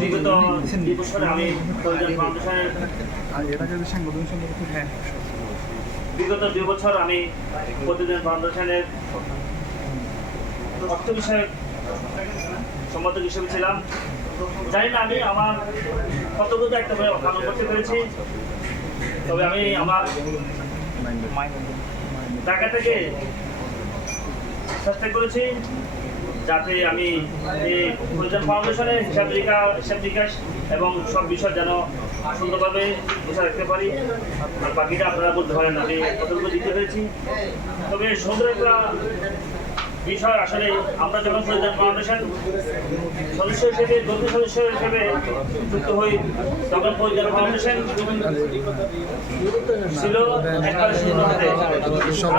বিগত 2 বছরে আমি প্রয়োজন ফাউন্ডেশনের বিগত 2 বছর আমি প্রতিদিন ফাউন্ডেশনের অর্থ বিষয়ক সম্পাদক হিসেবে ছিলাম। জানি না আমি আমার কতগুলো একটা পালন করতে পেরেছি, তবে আমি আমার টাকা থেকে চেষ্টা করেছি যাতে আমি এই প্রয়োজন ফাউন্ডেশনের হিসাব নিকাশ এবং সব বিষয় যেন সুন্দরভাবে বুঝে রাখতে পারি। আর বাকিটা আপনারা বলতে পারেন আমি কতটুকু দিতে পেরেছি। তবে সুন্দর একটা বিষয় আসলে আমরা যখন প্রয়োজন ফাউন্ডেশন সদস্য হিসেবে দলীয় সদস্য হিসেবে যুক্ত হই, তখন প্রয়োজন ফাউন্ডেশন ছিল একবারে শুরুতে।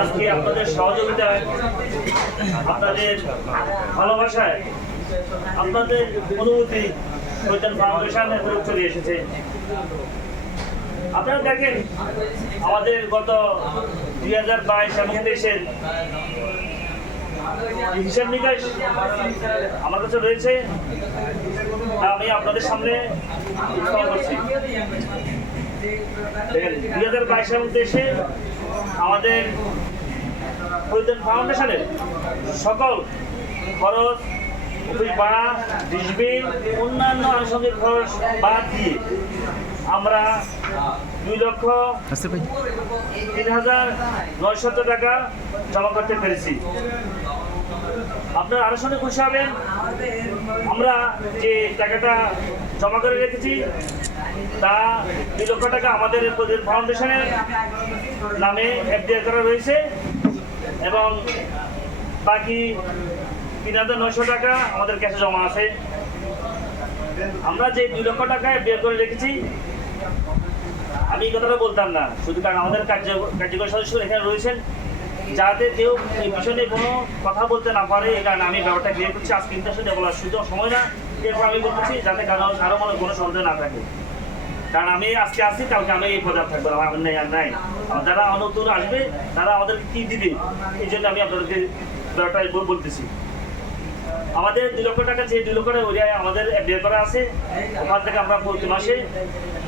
আজকে আপনাদের সহযোগিতায়, আপনাদের ভালোবাসায়, আপনাদের অনুভূতি প্রয়োজন ফাউন্ডেশন চলে এসেছে। আপনারা দেখেন আমাদের গত 2022 এবং 2023-এর হিসাব নিকাশ আমার কাছে রয়েছে, আমি আপনাদের সামনে উপস্থাপন করছি। দেখেন 2022 এবং 2023-এ আমাদের প্রয়োজন ফাউন্ডেশনের সকল খরচ, অফিস ভাড়া, ডিসবিল, অন্যান্য আনুষঙ্গিক খরচ বাদ দিয়ে আমরা 2,03,900 টাকা জমা করতে পেরেছি। আপনারা আরো সঙ্গে খুশি হবেন, আমরা যে টাকাটা জমা করে রেখেছি তা 2 লক্ষ টাকা আমাদের ফাউন্ডেশনের নামে এফডিআর করা রয়েছে এবং বাকি 3,900 টাকা আমাদের ক্যাশে জমা আছে। আমরা যে 2 লক্ষ টাকা এফডিআর করে রেখেছি, আমি এই কথাটা বলতাম না শুধু কারণ আমাদের কার্যকরী সদস্য এখানে রয়েছেন, যাতে কেউ এই বিষয় নিয়ে কোনো কথা বলতে না পারে, এই কারণে আমি ব্যাপারটা ক্লিয়ার করছি। আজকে কিন্তু আসলে বলার সুযোগ সময় না, এরপর আমি বলতেছি যাতে কারো মনে কোনো সন্দেহ না থাকে। কারণ আমি আজকে আসছি, কালকে আমি এই পদে থাকবো, আমার নাই। যারা নতুন আসবে তারা আমাদেরকে কি দিবে, এই জন্য আমি আপনাদেরকে ব্যাপারটা বলতেছি। আমাদের 2 লক্ষ টাকা, যে 2 লক্ষ টাকা আমাদের এফডিআর করা আছে, ওখান থেকে আমরা প্রতি মাসে